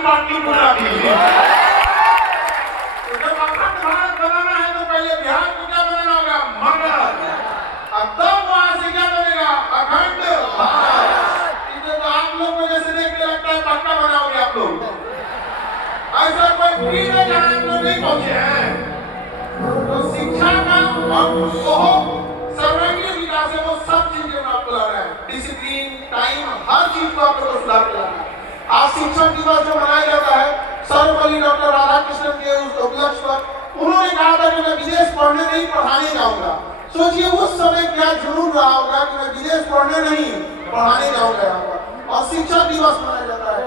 पाटली पूरा की। तो जब अखंड भारत बनाना है तो पहले बिहार को क्या बनाना होगा? मगध। अब तब वहां से क्या बनेगा? अखंड भारत। तो आप लोग को जैसे देख के लगता है पक्का बनाओगे आप लोग, ऐसा कोई फ्री में जहां आप लोग नहीं पहुंचे हैं। तो शिक्षा का बहुत सर्वांगीण विकास है, वो सब चीजें में आपको ला रहा है। डिसिप्लिन, टाइम, हर चीज को आप लोग को सुधार के लाना है। आज शिक्षक दिवस जो मनाया जाता है, सर्वपल्ली डॉक्टर राधाकृष्णन के उस उपलक्ष्य पर उन्होंने कहा था कि मैं विदेश पढ़ने नहीं पढ़ाने जाऊंगा। सोचिए उस समय क्या जुनून रहा होगा कि मैं विदेश पढ़ने नहीं पढ़ाने जाऊंगा। और शिक्षक दिवस मनाया जाता है।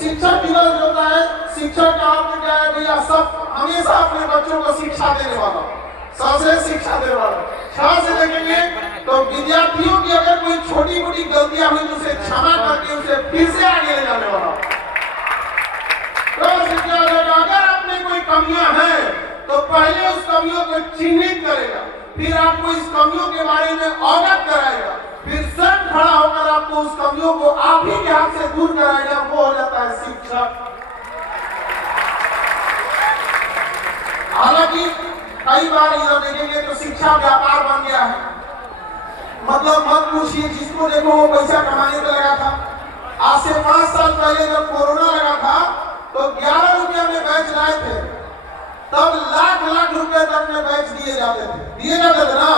शिक्षक दिवस जो होता है, शिक्षक का अर्थ क्या है भैया? सब हमेशा अपने बच्चों को शिक्षा देने वाला, सबसे शिक्षा देने वाला। ख्याल से देखेंगे तो विद्यार्थियों की अगर कोई छोटी मोटी गलतियां हुई तो उसे क्षमा करके उसे फिर से आगे ले जाने वाला। तो क्या हो जाएगा? अगर आप में कोई कमियां हैं तो पहले उस कमियों को चिन्हित करेगा, फिर आपको इस कमियों के बारे में अवगत कराएगा, फिर स्वयं खड़ा होकर आपको उस कमियों को आप ही के हाथ से दूर कराएगा। वो हो जाता है शिक्षक। हालांकि कई बार इधर देखेंगे तो शिक्षा व्यापार बन गया है। मतलब मत पूछिए, जिसको देखो वो पैसा कमाने पे लगा था। आज से 5 साल पहले जब कोरोना लगा था तो 11 रुपया में बैच लाए थे, तब लाख लाख रुपए तक में बैच दिए जाते थे ना।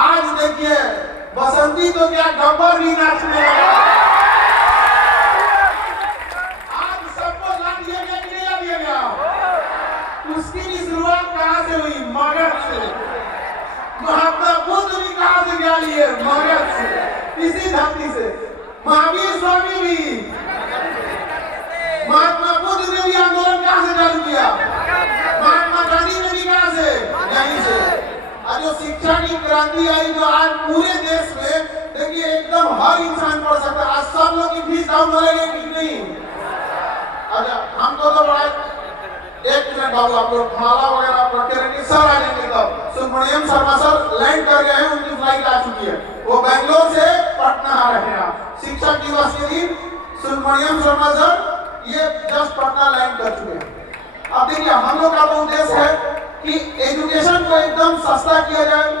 आज देखिए बसंती तो क्या गब्बर भी नाचने लगा। आज सबको ला दिया गया कि नहीं ला दिया गया? उसकी भी शुरुआत कहां से हुई? मगध से। महात्मा बुद्ध भी कहां से ज्ञान लिए? मगध से, इसी धरती से। महावीर स्वामी भी, महात्मा बुद्ध ने भी आंदोलन कहां से चालू किया? महात्मा गांधी ने भी कहां से? यहीं से। और जो शिक्षा की क्रांति आई जो आज पूरे देश में देखिए एकदम हर इंसान पढ़ सकता है। आज सब लोग की फीस डाउन हो रही है कि नहीं? अच्छा हमको तो बड़ा, एक मिनट बाबू आप लोग माला वगैरह आप रखे रहेंगे, सर आ जाएंगे तब। सुब्रमण्यम शर्मा सर लैंड कर गए हैं, उनकी फ्लाइट आ चुकी है, वो बेंगलोर से पटना आ रहे हैं। शिक्षक दिवस के दिन सुब्रमण्यम शर्मा सर ये जस्ट पटना लैंड कर चुके हैं। अब देखिए हम लोग का तो उद्देश्य है कि एजुकेशन को एकदम सस्ता किया जाए,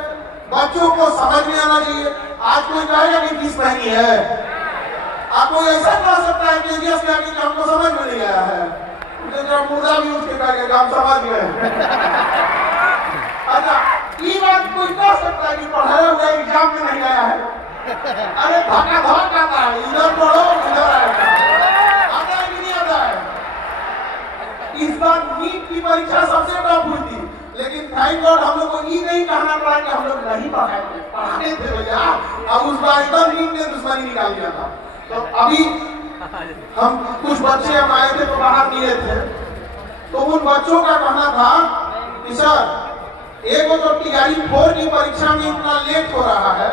बच्चों को समझ में आना चाहिए। आज कोई कहेगा कि फीस महंगी है, आपको ऐसा कह सकता है कि हमको समझ में नहीं आया है, मुर्दा भी उठ के कहेगा हम समझ गए। अच्छा ये बात कोई कह सकता है कि पढ़ाया हुआ एग्जाम में नहीं आया है? अरे धक्का धक आता है, इधर पढ़ो इधर आएगा, आता है कि नहीं आता है? इस बार नीट की परीक्षा सबसे टफ हुई थी, लेकिन थैंक गॉड हम लोग को ये नहीं कहना पड़ा कि हम लोग नहीं पढ़ाए थे, पढ़ाते थे भैया। अब उस बार एकदम नीट ने दुश्मनी निकाल दिया था। तो अभी हम कुछ बच्चे हम आए थे तो बाहर मिले थे, तो उन बच्चों का कहना था कि सर एक तो टीआरई 4 की परीक्षा में इतना लेट हो रहा है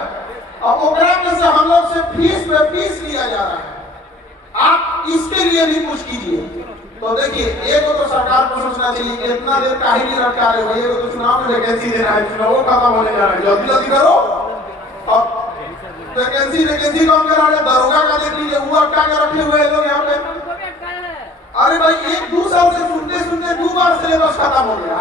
और ओकरा में से हम लोग से फीस पे फीस लिया जा रहा है, आप इसके लिए भी कुछ कीजिए। तो देखिए एक तो सरकार को सोचना चाहिए कि इतना देर काहे नहीं रखा रहे भैया, तो चुनाव में वैकेंसी देना है, चुनाव खत्म होने जा रहा है, जल्दी जल्दी करो। और वैकेंसी कौन करा रहे? दरोगा का देख लीजिए, वो अटका के रखे हुए लोग यहाँ पे। अरे भाई 1-2 साल से सुनते सुनते 2 बार सिलेबस खत्म हो गया।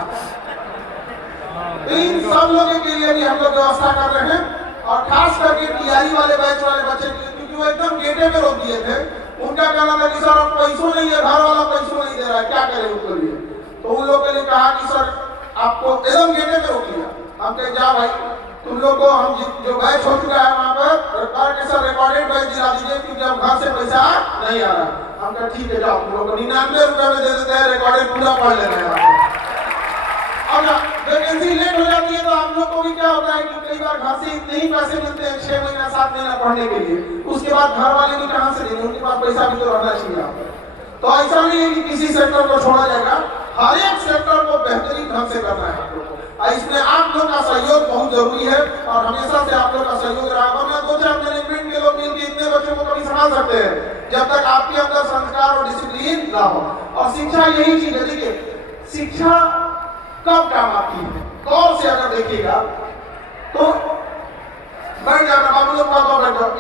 इन सब लोगों के लिए भी हम लोग व्यवस्था कर रहे हैं, और खास करके टीआरई वाले बैच वाले बच्चे, क्योंकि वो एकदम गेटे पे रोक दिए थे। उनका कहना था कि सर अब पैसों नहीं है, घर वाला पैसों नहीं दे रहा है, क्या करें उनके लिए? तो उन लोगों के लिए कहा कि सर आपको एकदम गेटे पे रोक दिया। हम कहे जा भाई तुम लोग को हम जो बैच हो चुका है वहाँ पर सर रिकॉर्डेड बैच दिला दीजिए, क्योंकि अब घर से पैसा नहीं आ रहा। हम कहा ठीक है जाओ, तुम लोग को 99 रुपए में दे देते हैं, रिकॉर्डेड पूरा पढ़ लेना है। अब वैकेंसी लेट हो जाती है तो हम लोग को भी क्या होता है कि कई बार घर से इतने ही पैसे मिलते हैं 6 महीना 7 महीना पढ़ने के लिए, उसके बाद घर वाले भी कहाँ से देंगे? उनके पास पैसा भी तो रहना चाहिए। तो ऐसा नहीं है कि किसी सेक्टर को छोड़ा जाएगा, हर एक सेक्टर को बेहतरीन ढंग से करना है आप लोग को। इसमें आप लोग का सहयोग बहुत जरूरी है, और हमेशा से आप लोग का सहयोग रहा। वरना 2-4 मैनेजमेंट के लोग मिलकर इतने बच्चों को कभी संभाल सकते हैं जब तक आपके अंदर संस्कार और डिसिप्लिन ना हो। और शिक्षा यही चीज है। देखिए शिक्षा कब काम आती है, गौर से अगर देखिएगा तो बैठ जाना बाबू लोग, बैठ जाओ।